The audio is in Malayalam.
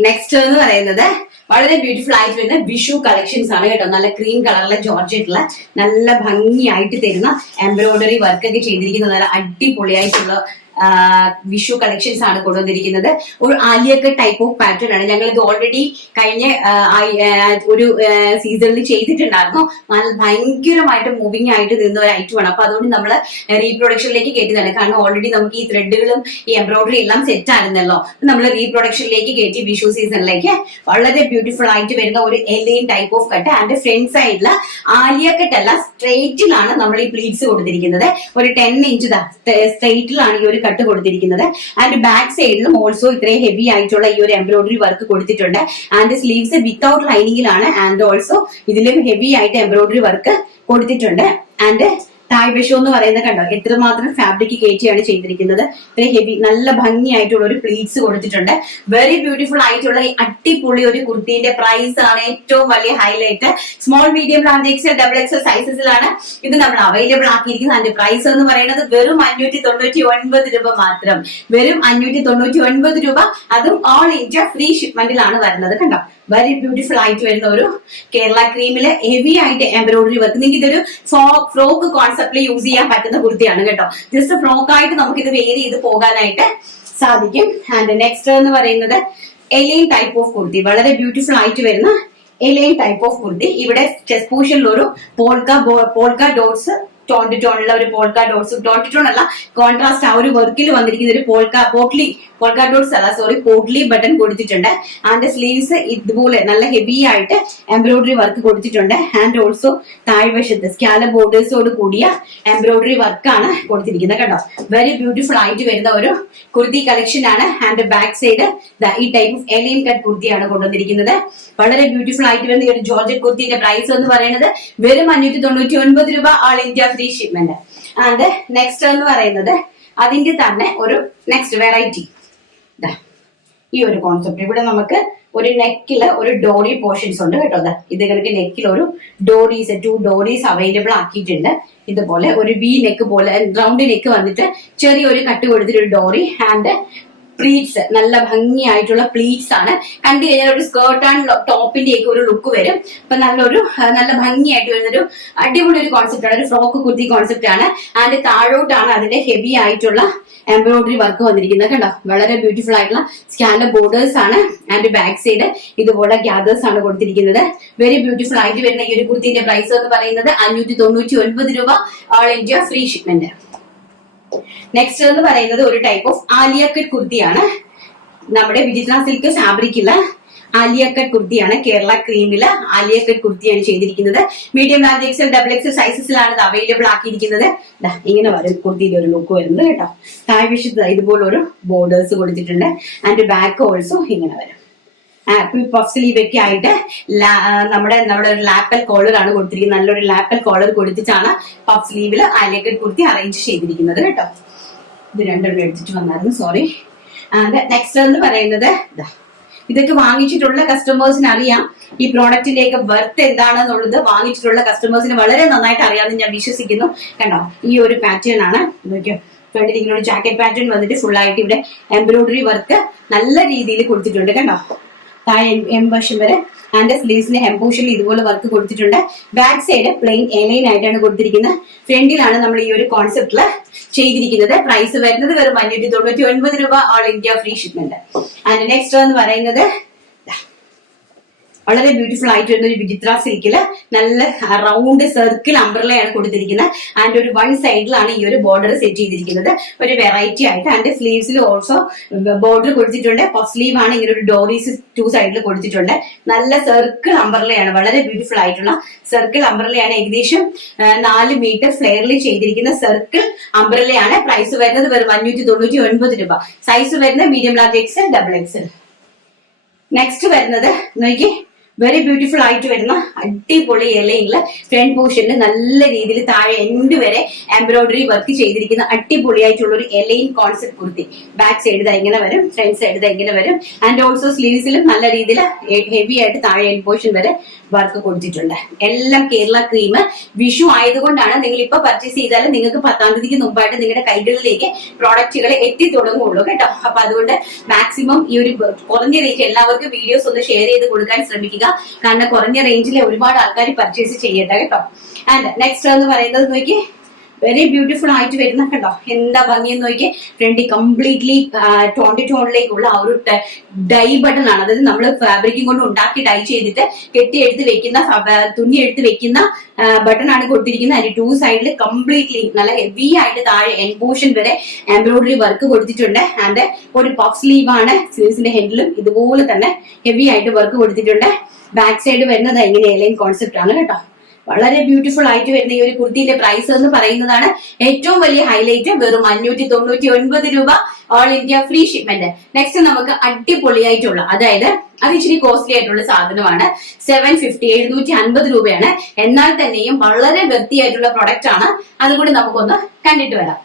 നെക്സ്റ്റ് എന്ന് പറയുന്നത് വളരെ ബ്യൂട്ടിഫുൾ ആയിട്ട് വരുന്ന വിഷു കളക്ഷൻസ് ആണ് കേട്ടോ. നല്ല ക്രീം കളറിലെ ജോർജറ്റുള്ള നല്ല ഭംഗിയായിട്ട് തരുന്ന എംബ്രോയിഡറി വർക്ക് ഒക്കെ ചെയ്തിരിക്കുന്ന നല്ല അടിപൊളിയായിട്ടുള്ള വിഷു കളക്ഷൻസ് ആണ് കൊണ്ടുവന്നിരിക്കുന്നത്. ഒരു ആലിയക്ക ടൈപ്പ് ഓഫ് പാറ്റേൺ ആണ്. ഞങ്ങൾ ഇത് ഓൾറെഡി കഴിഞ്ഞ ഒരു സീസണിൽ ചെയ്തിട്ടുണ്ടായിരുന്നു. ഭയങ്കരമായിട്ട് മൂവിങ് ആയിട്ട് നിന്ന ഒരു ഐറ്റം ആണ്. അപ്പൊ അതുകൊണ്ട് നമ്മൾ റീപ്രൊഡക്ഷനിലേക്ക് കയറ്റിയതാണ്. കാരണം ഓൾറെഡി നമുക്ക് ഈ ത്രെഡുകളും ഈ എംബ്രോയിഡറി എല്ലാം സെറ്റ് ആയിരുന്നല്ലോ. നമ്മൾ റീപ്രൊഡക്ഷനിലേക്ക് കയറ്റി വിഷു സീസണിലേക്ക് വളരെ ബ്യൂട്ടിഫുൾ ആയിട്ട് വരുന്ന ഒരു A line type of cut and front സൈഡിൽ ആലിയ കട്ട് അല്ല സ്ട്രെയിറ്റിലാണ് നമ്മൾ ഈ പ്ലീറ്റ്സ് കൊടുത്തിരിക്കുന്നത് ഒരു ടെൻ ഇഞ്ച് സ്ട്രെയിറ്റിലാണ് ഈ ഒരു കട്ട് കൊടുത്തിരിക്കുന്നത്. ആൻഡ് ബാക്ക് സൈഡിലും ഓൾസോ ഇത്രയും ഹെവി ആയിട്ടുള്ള ഈ ഒരു എംബ്രോയിഡറി വർക്ക് കൊടുത്തിട്ടുണ്ട്. ആൻഡ് സ്ലീവ്സ് വിത്തൗട്ട് ലൈനിങ്ങിലാണ് ആൻഡ് ഓൾസോ ഇതിലും ഹെവി ആയിട്ട് എംബ്രോയിഡറി വർക്ക് കൊടുത്തിട്ടുണ്ട്. ആൻഡ് തായ് വിഷു എന്ന് പറയുന്നത് കണ്ടോ? എത്രമാത്രം ഫാബ്രിക് കയറ്റിയാണ് ചെയ്തിരിക്കുന്നത്. ഇത്രയും ഹെവി നല്ല ഭംഗിയായിട്ടുള്ള ഒരു പ്ലീറ്റ്സ് കൊടുത്തിട്ടുണ്ട്. വെരി ബ്യൂട്ടിഫുൾ ആയിട്ടുള്ള അടിപൊളി ഒരു കുർത്തിന്റെ പ്രൈസ് ആണ് ഏറ്റവും വലിയ highlight small medium large XL double X സൈസസിലാണ് ഇത് നമ്മൾ അവൈലബിൾ ആക്കിയിരിക്കുന്നത്. അതിന്റെ പ്രൈസ് എന്ന് പറയുന്നത് വെറും അഞ്ഞൂറ്റി തൊണ്ണൂറ്റി ഒൻപത് രൂപ മാത്രം. വെറും അഞ്ഞൂറ്റി തൊണ്ണൂറ്റി ഒൻപത് രൂപ. അതും ഓൾ ഇന്ത്യ ഫ്രീ ഷിപ്മെന്റിലാണ് വരുന്നത് കണ്ടോ? വെരി ബ്യൂട്ടിഫുൾ ആയിട്ട് വരുന്ന ഒരു കേരള ക്രീമിൽ ഹെവി ആയിട്ട് എംബ്രോയിഡറി വർക്ക് നിങ്ങൾക്ക് ഇതൊരു ഫ്രോക്ക് കോൺസെപ്റ്റിൽ യൂസ് ചെയ്യാൻ പറ്റുന്ന കുർത്തിയാണ് കേട്ടോ. ജസ്റ്റ് ഫ്രോക്ക് ആയിട്ട് നമുക്ക് ഇത് വെയർ ചെയ്ത് പോകാനായിട്ട് സാധിക്കും. ആൻഡ് നെക്സ്റ്റ് എന്ന് പറയുന്നത് എലൈൻ ടൈപ്പ് ഓഫ് കുർത്തി. വളരെ ബ്യൂട്ടിഫുൾ ആയിട്ട് വരുന്ന എലൈൻ ടൈപ്പ് ഓഫ് കുർത്തി. ഇവിടെ ചെസ്റ്റ് പോർഷനിൽ ഒരു polka polka dots tone to ഒരു പോൾക്ക ഡോട്ട്സ് ടോൺ അല്ല കോൺട്രാസ്റ്റ് ആ ഒരു വർക്കിൽ വന്നിരിക്കുന്ന ഒരു പോൾക്ക പോട്ട്ലി പോൾക്ക ഡോട്ട്സ് അല്ല സോറി പോട്ട്ലി ബട്ടൺ കൊടുത്തിട്ടുണ്ട്. ആൻഡ് സ്ലീവ്സ് ഇതുപോലെ നല്ല ഹെവി ആയിട്ട് എംബ്രോയിഡറി വർക്ക് കൊടുത്തിട്ടുണ്ട്. ആൻഡ് ഓൾസോ താഴ്വശത്ത് സ്കാല ബോർഡേഴ്സോട് കൂടിയ എംബ്രോയിഡറി വർക്കാണ് കൊടുത്തിരിക്കുന്നത് കേട്ടോ. വെരി ബ്യൂട്ടിഫുൾ ആയിട്ട് വരുന്ന ഒരു കുർത്തി കളക്ഷൻ ആണ്. ആൻഡ് ബാക്ക് സൈഡ് ഈ type of A line cut കുർത്തിയാണ് കൊണ്ടുവന്നിരിക്കുന്നത്. വളരെ ബ്യൂട്ടിഫുൾ ആയിട്ട് വരുന്ന ഈ ഒരു ജോർജറ്റ് കുർത്തിന്റെ പ്രൈസ് എന്ന് പറയുന്നത് വെറും അഞ്ഞൂറ്റി തൊണ്ണൂറ്റി ഒൻപത് രൂപ all India free shipment and next എന്ന് പറയുന്നത് അതിന്റെ തന്നെ ഒരു നെക്സ്റ്റ് വെറൈറ്റി ഈ ഒരു കോൺസെപ്റ്റ് ഇവിടെ നമുക്ക് ഒരു നെക്കിൽ ഒരു ഡോറി പോർഷൻസ് ഉണ്ട് കേട്ടോ. ഇത് കണക്ക് നെക്കിൽ ഒരു ഡോറീസ് ടു ഡോറീസ് അവൈലബിൾ ആക്കിയിട്ടുണ്ട്. ഇതുപോലെ ഒരു വി നെക്ക് പോലെ റൗണ്ട് നെക്ക് വന്നിട്ട് ചെറിയൊരു കട്ട് കൊടുത്തിട്ട് ഒരു ഡോറി ആൻഡ് പ്ലീറ്റ്സ് നല്ല ഭംഗിയായിട്ടുള്ള പ്ലീറ്റ്സ് ആണ്. കണ്ടു കഴിഞ്ഞാൽ ഒരു സ്കേർട്ട് ആൻഡ് ടോപ്പിന്റെ ഒക്കെ ഒരു ലുക്ക് വരും. അപ്പൊ നല്ലൊരു നല്ല ഭംഗിയായിട്ട് വരുന്നൊരു അടിപൊളി ഒരു കോൺസെപ്റ്റ് ആണ്. ഒരു ഫ്രോക്ക് കുർത്തി കോൺസെപ്റ്റ് ആണ്. ആൻഡ് താഴോട്ടാണ് അതിന്റെ ഹെവി ആയിട്ടുള്ള എംബ്രോയിഡറി വർക്ക് വന്നിരിക്കുന്നത് കണ്ടോ? വളരെ ബ്യൂട്ടിഫുൾ ആയിട്ടുള്ള സ്കാലർ ബോർഡേഴ്സ് ആണ്. ആൻഡ് ബാക്ക് സൈഡ് ഇതുപോലെ ഗ്യാദേഴ്സ് ആണ് കൊടുത്തിരിക്കുന്നത്. വെരി ബ്യൂട്ടിഫുൾ ആയിട്ട് വരുന്ന ഈ ഒരു കുർത്തിന്റെ പ്രൈസ് എന്ന് പറയുന്നത് അഞ്ഞൂറ്റി തൊണ്ണൂറ്റി ഒൻപത് രൂപ all India free shipment next എന്ന് പറയുന്നത് ഒരു ടൈപ്പ് ഓഫ് ആലിയക്കറ്റ് കുർത്തിയാണ്. നമ്മുടെ വിജിത്ര സിൽക്ക് ഫാബ്രിക്കിൽ ആലിയക്കട്ട് കട്ട് കുർത്തിയാണ്. കേരള ക്രീമിൽ ആലിയക്കറ്റ് കുർത്തിയാണ് ചെയ്തിരിക്കുന്നത്. Medium large XL double XL സൈസസിലാണ് ഇത് അവൈലബിൾ ആക്കിയിരിക്കുന്നത്. ഇങ്ങനെ വരും കുർത്തിയുടെ ഒരു ലുക്ക് വരുന്നത് കേട്ടോ. താഴ്വശത്ത് ഇതുപോലെ ഒരു ബോർഡേഴ്സ് കൊടുത്തിട്ടുണ്ട്. ആൻഡ് ബാക്ക് ഓൾസോ ഇങ്ങനെ വരും. ആപ്പിൾ പഫ് ഇവയ്ക്ക് ആയിട്ട് നമ്മുടെ നമ്മുടെ ഒരു ലാപ്പൽ കോളർ ആണ് കൊടുത്തിരിക്കുന്നത്. നല്ലൊരു ലാപ്പൽ കോളർ കൊടുത്തിട്ടാണ് പഫ് സ്ലീവിൽ അതിലേക്ക് കുർത്തി അറേഞ്ച് ചെയ്തിരിക്കുന്നത് കേട്ടോ. ഇത് രണ്ടെണ്ണം എടുത്തിട്ട് വന്നായിരുന്നു സോറി നെക്സ്റ്റ് എന്ന് പറയുന്നത്. ഇതൊക്കെ വാങ്ങിച്ചിട്ടുള്ള കസ്റ്റമേഴ്സിന് അറിയാം. ഈ പ്രോഡക്റ്റിന്റെ ഒക്കെ വർത്ത് എന്താണെന്നുള്ളത് വാങ്ങിച്ചിട്ടുള്ള കസ്റ്റമേഴ്സിന് വളരെ നന്നായിട്ട് അറിയാമെന്ന് ഞാൻ വിശ്വസിക്കുന്നു. കണ്ടോ? ഈ ഒരു പാറ്റേൺ ആണ്. ഫ്രണ്ടിൽ ഒരു ജാക്കറ്റ് പാറ്റേൺ വന്നിട്ട് ഫുൾ ആയിട്ട് ഇവിടെ എംബ്രോയിഡറി വർക്ക് നല്ല രീതിയിൽ കൊടുത്തിട്ടുണ്ട്. കണ്ടോ? താഴെ എംബഷം വരെ. ആൻഡ് സ്ലീവ്സിന് ഹെംപോഷനിൽ ഇതുപോലെ വർക്ക് കൊടുത്തിട്ടുണ്ട്. ബാക്ക് സൈഡ് പ്ലെയിൻ എലൈൻ ആയിട്ടാണ് കൊടുത്തിരിക്കുന്നത്. ഫ്രണ്ടിലാണ് നമ്മൾ ഈ ഒരു കോൺസെപ്റ്റിൽ ചെയ്തിരിക്കുന്നത്. പ്രൈസ് വരുന്നത് വെറും അഞ്ഞൂറ്റി തൊണ്ണൂറ്റി ഒൻപത് രൂപ all India free shipment and next എന്ന് പറയുന്നത് വളരെ ബ്യൂട്ടിഫുൾ ആയിട്ട് വരുന്ന ഒരു വിചിത്ര സിൽക്കിൽ നല്ല റൗണ്ട് സർക്കിൾ അംബ്രലയാണ് കൊടുത്തിരിക്കുന്നത്. ആൻഡ് ഒരു വൺ സൈഡിലാണ് ഈ ഒരു ബോർഡർ സെറ്റ് ചെയ്തിരിക്കുന്നത്. ഒരു വെറൈറ്റി ആയിട്ട്. ആൻഡ് സ്ലീവ്സിൽ ഓൾസോ ബോർഡർ കൊടുത്തിട്ടുണ്ട്. സ്ലീവ് ആണ് ഇങ്ങനെ ഒരു ഡോറീസ് ടു സൈഡിൽ കൊടുത്തിട്ടുണ്ട്. നല്ല സർക്കിൾ അംബ്രലയാണ് വളരെ ബ്യൂട്ടിഫുൾ ആയിട്ടുള്ള സർക്കിൾ അംബ്രലയാണ് ഏകദേശം നാല് മീറ്റർ ഫ്ലെയറിൽ ചെയ്തിരിക്കുന്ന സർക്കിൾ അംബ്രലയാണ് പ്രൈസ് വരുന്നത് വെറും അഞ്ഞൂറ്റി തൊണ്ണൂറ്റി ഒൻപത് രൂപ. സൈസ് വരുന്നത് medium large XL double XL next വരുന്നത് നോക്കി വെരി ബ്യൂട്ടിഫുൾ ആയിട്ട് വരുന്ന അടിപൊളി ഇലയുള്ള ഫ്രണ്ട് പോർഷനിൽ നല്ല രീതിയിൽ താഴെ എൻഡ് വരെ എംബ്രോയിഡറി വർക്ക് ചെയ്തിരിക്കുന്ന അടിപൊളിയായിട്ടുള്ള ഒരു A line concept kurti. Back side ഇങ്ങനെ വരും ഫ്രണ്ട് സൈഡ് എങ്ങനെ വരും. ആൻഡ് ഓൾസോ സ്ലീവ്സിലും നല്ല രീതിയിൽ ഹെവി ആയിട്ട് താഴെ എൻഡ് പോർഷൻ വരെ വർക്ക് കൊടുത്തിട്ടുണ്ട്. എല്ലാം കേരള ക്രീം വിഷു ആയതുകൊണ്ടാണ് നിങ്ങൾ ഇപ്പൊ പർച്ചേസ് ചെയ്താലും നിങ്ങൾക്ക് പത്താം തീയതിക്ക് മുമ്പായിട്ട് നിങ്ങളുടെ കൈകളിലേക്ക് പ്രോഡക്റ്റുകൾ എത്തി കേട്ടോ. അപ്പൊ അതുകൊണ്ട് മാക്സിമം ഈ ഒരു കുറഞ്ഞ റേഞ്ച് എല്ലാവർക്കും വീഡിയോസ് ഒന്ന് ഷെയർ ചെയ്ത് കൊടുക്കാൻ ശ്രമിക്കുക. കാരണം കുറഞ്ഞ റേഞ്ചിൽ ഒരുപാട് ആൾക്കാർ പർച്ചേസ് ചെയ്യട്ടെ കേട്ടോ. ആൻഡ് നെക്സ്റ്റ് എന്ന് പറയുന്നത് നോക്കി വെരി ബ്യൂട്ടിഫുൾ ആയിട്ട് വരുന്ന കണ്ടോ? എന്താ ഭംഗിയെന്ന് നോക്കിയാൽ ഫ്രണ്ട് കംപ്ലീറ്റ്ലി ടോണ്ടി ടോണിലേക്കുള്ള ആ ഒരു ഡൈ ബട്ടൺ ആണ്. അതായത് നമ്മൾ ഫാബ്രിക്കും കൊണ്ട് ഉണ്ടാക്കി ഡൈ ചെയ്തിട്ട് കെട്ടി എടുത്ത് വെക്കുന്ന തുന്നി എടുത്ത് വെക്കുന്ന ബട്ടൺ ആണ് കൊടുത്തിരിക്കുന്നത്. അതിന്റെ ടു സൈഡിൽ കംപ്ലീറ്റ്ലി നല്ല ഹെവി ആയിട്ട് താഴെ എൻപോഷൻ വരെ എംബ്രോയിഡറി വർക്ക് കൊടുത്തിട്ടുണ്ട്. ആൻഡ് ഒരു പഫ് സ്ലീവ് ആണ്. സ്ലീവ്സിന്റെ ഹെഡിലും ഇതുപോലെ തന്നെ ഹെവി ആയിട്ട് വർക്ക് കൊടുത്തിട്ടുണ്ട്. ബാക്ക് സൈഡ് വരുന്നത് എങ്ങനെ എലൈൻ കോൺസെപ്റ്റ് ആണ് കേട്ടോ. വളരെ ബ്യൂട്ടിഫുൾ ആയിട്ട് വരുന്ന ഈ ഒരു കുർത്തിന്റെ പ്രൈസ് എന്ന് പറയുന്നതാണ് ഏറ്റവും വലിയ ഹൈലൈറ്റ് വെറും അഞ്ഞൂറ്റി തൊണ്ണൂറ്റി ഒൻപത് രൂപ all India free shipment next നമുക്ക് അടിപൊളിയായിട്ടുള്ള അതായത് അത് ഇച്ചിരി കോസ്റ്റ്ലി ആയിട്ടുള്ള സാധനമാണ്. സെവൻ ഫിഫ്റ്റി എഴുന്നൂറ്റി അൻപത് രൂപയാണ്. എന്നാൽ തന്നെയും വളരെ വൃത്തിയായിട്ടുള്ള പ്രൊഡക്റ്റ് ആണ്. അതുകൂടി നമുക്കൊന്ന് കണ്ടിട്ട് വരാം.